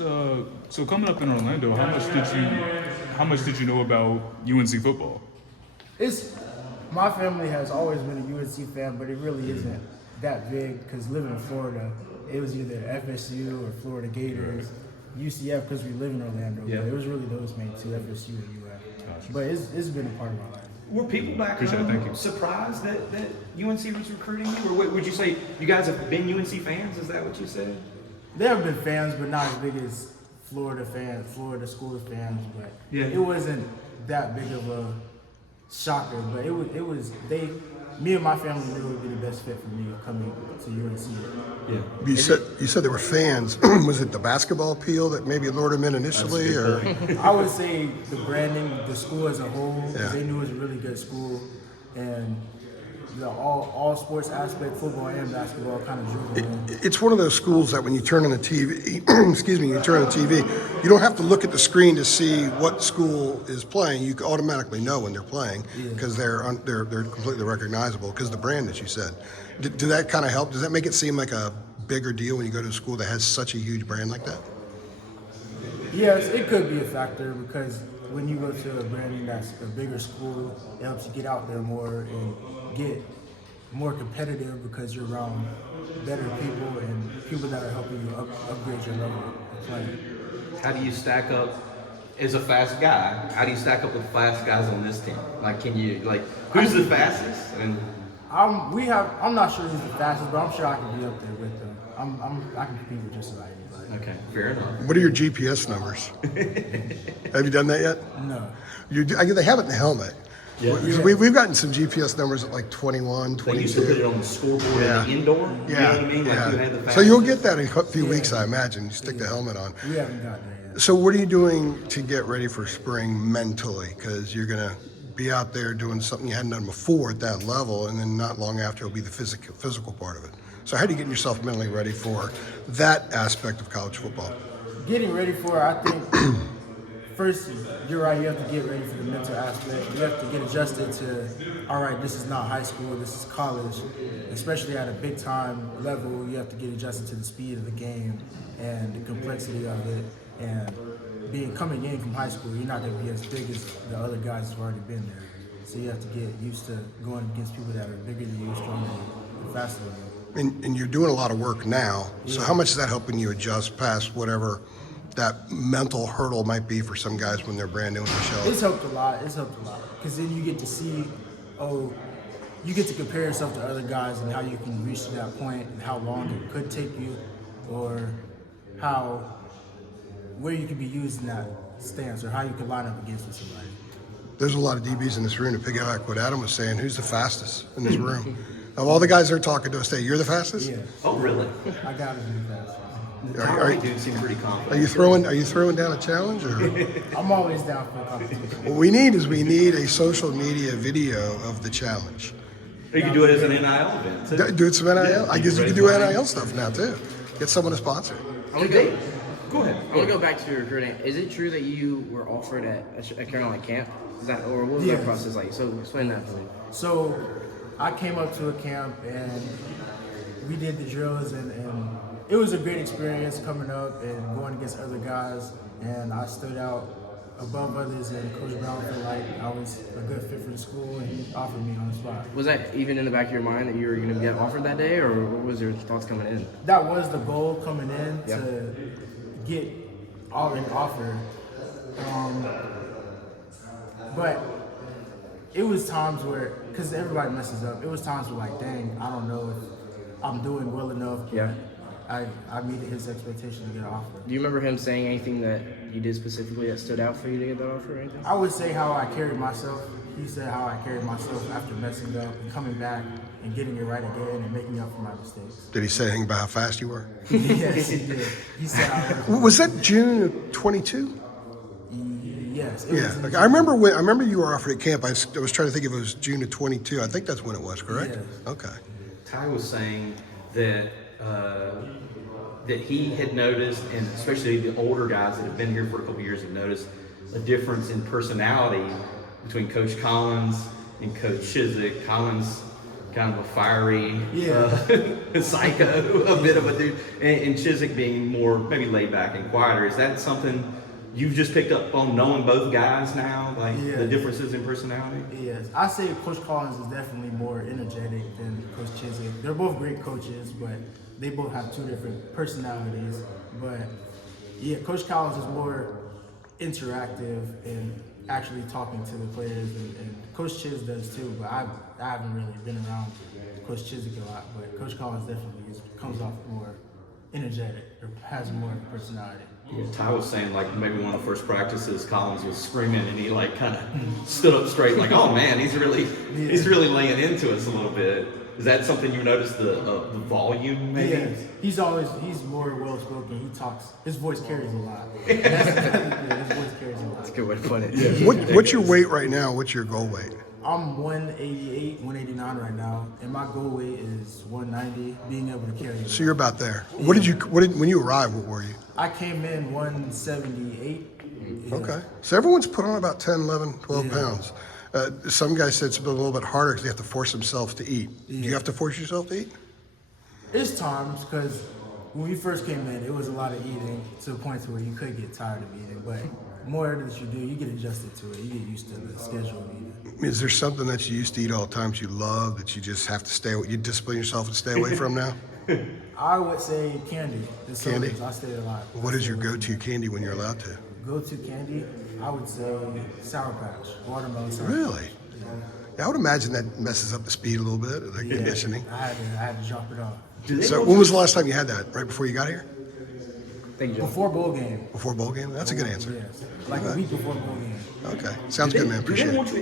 So coming up in Orlando, how much did you know about UNC football? My family has always been a UNC fan, but it really isn't that big because living in Florida, it was either FSU or Florida Gators, UCF because we live in Orlando. Yeah. But it was really those main two, FSU and UF. Gotcha. But it's been a part of my life. Were people back Appreciate it, thank home you. surprised that UNC was recruiting you? Or would you say you guys have been UNC fans? Is that what you said? They have been fans, but not as big as Florida school fans. But Yeah. it wasn't that big of a shocker. But me and my family knew it would be the best fit for me coming to UNC. Yeah. You said they were fans. Was it the basketball appeal that maybe lured them in initially, or? I would say the branding, the school as a whole, 'cause Yeah. they knew it was a really good school, and the all sports aspect, football and basketball, kind of drew them in. It's one of those schools that when you turn on the TV, you turn on the TV, you don't have to look at the screen to see what school is playing. You automatically know when they're playing because they're completely recognizable because of the brand that you said. Do that kind of help? Does that make it seem like a bigger deal when you go to a school that has such a huge brand like that? Yes, it could be a factor because when you go to a branding that's a bigger school, it helps you get out there more and get more competitive because you're around better people and people that are helping you upgrade your level of playing. How do you stack up as a fast guy? How do you stack up with fast guys on this team? Who's the fastest? And I'm not sure who's the fastest, but I'm sure I can be up there with them. I can compete with just about anybody. okay, fair enough. What are your GPS numbers? Have you done that yet? No. They have it in the helmet. Yeah. We've gotten some GPS numbers at like 21, They 22. used to put it on the scoreboard in the indoor. You know what I mean? Like you had the fastest. So you'll get that in a few weeks, I imagine. You stick the helmet on. We haven't gotten there yet. So what are you doing to get ready for spring mentally? Because you're going to be out there doing something you hadn't done before at that level, and then not long after it'll be the physical part of it. So how do you get yourself mentally ready for that aspect of college football? Getting ready for it, I think, first, you're right, you have to get ready for the mental aspect. You have to get adjusted to, all right, this is not high school, this is college. Especially at a big time level, you have to get adjusted to the speed of the game and the complexity of it. And coming in from high school, you're not going to be as big as the other guys who've already been there. So you have to get used to going against people that are bigger than you, stronger than you, and faster than you. And you're doing a lot of work now. So how much is that helping you adjust past whatever that mental hurdle might be for some guys when they're brand new in the show? It's helped a lot. Because then you get to see, you get to compare yourself to other guys and how you can reach to that point and how long it could take you or where you could be used in that stance or how you could line up against with somebody. There's a lot of DBs in this room. To piggyback what Adam was saying, who's the fastest in this room? Of all the guys that are talking to us today, you're the fastest? Yeah. Oh, really? I got to be fast. The top dude seemed pretty confident. Are you throwing down a challenge? Or? I'm always down for a competition. What we need a social media video of the challenge. Or you can do it as an NIL event. Do it some NIL. Yeah, I guess you can do NIL stuff now too. Get someone to sponsor. Go ahead. I want to go back to your recruiting. Is it true that you were offered at a Carolina camp? Or what was that process like? So explain that for me. So I came up to a camp and we did the drills and it was a great experience coming up and going against other guys, and I stood out above others, and Coach Brown felt like I was a good fit for the school and he offered me on the spot. Was that even in the back of your mind that you were going to get offered that day, or what was your thoughts coming in? That was the goal coming in, to get an offer. But it was times where, because everybody messes up, it was times where like, dang, I don't know if I'm doing well enough. Yeah. I meet his expectation to get an offer. Do you remember him saying anything that you did specifically that stood out for you to get that offer or anything? I would say how I carried myself. He said how I carried myself after messing up and coming back and getting it right again and making up for my mistakes. Did he say anything about how fast you were? Yes, he did. He said I Was that June of 22? Yes. It Yeah. was Like, I remember you were offered at camp. I was trying to think if it was June of 22. I think that's when it was, correct? Yes. Okay. Ty was saying that he had noticed, and especially the older guys that have been here for a couple years have noticed a difference in personality between Coach Collins and Coach Chizik. Collins kind of a fiery Yeah. psycho, a bit of a dude, and Chiswick being more maybe laid back and quieter. Is that something you've just picked up on knowing both guys now, like Yeah. the differences in personality? Yes, I say Coach Collins is definitely more energetic than Coach Chiswick. They're both great coaches, but they both have two different personalities. But yeah, Coach Collins is more interactive and actually talking to the players, and Coach Chiz does too. But I haven't really been around Coach Chiswick a lot, but Coach Collins definitely comes off more energetic or has more personality. Yeah, Ty was saying like maybe one of the first practices Collins was screaming and he like kind of stood up straight like, oh man, he's really laying into us a little bit. Is that something you noticed the volume maybe? Yeah, he's more well spoken. He talks. His voice carries a lot. His voice carries a lot. That's a good way to put it. What's your weight right now? What's your goal weight? I'm 188, 189 right now, and my goal weight is 190. Being able to carry. So you're about there. When you arrived, what were you? I came in 178. Yeah. Okay. So everyone's put on about 10, 11, 12 Yeah. pounds. Some guys said it's a little bit harder because they have to force themselves to eat. Do you Yeah. have to force yourself to eat? It's times because when we first came in, it was a lot of eating to the point to where you could get tired of eating. But the more that you do, you get adjusted to it. You get used to the schedule of eating. Is there something that you used to eat all the time that you love that you just have to you discipline yourself and stay away from now? I would say candy. Candy? I stay a lot. What is your go-to candy when you're allowed to? Go-to candy? I would say Sour Patch, watermelon Sour Patch. Really? Yeah, I would imagine that messes up the speed a little bit, the conditioning. I had to drop it off. So when was the last time you had that? Right before you got here? Thank you, Joe. Before bowl game. Before bowl game? That's a good answer. Yes. Like a week before bowl game. Okay. Sounds good, man. Appreciate it.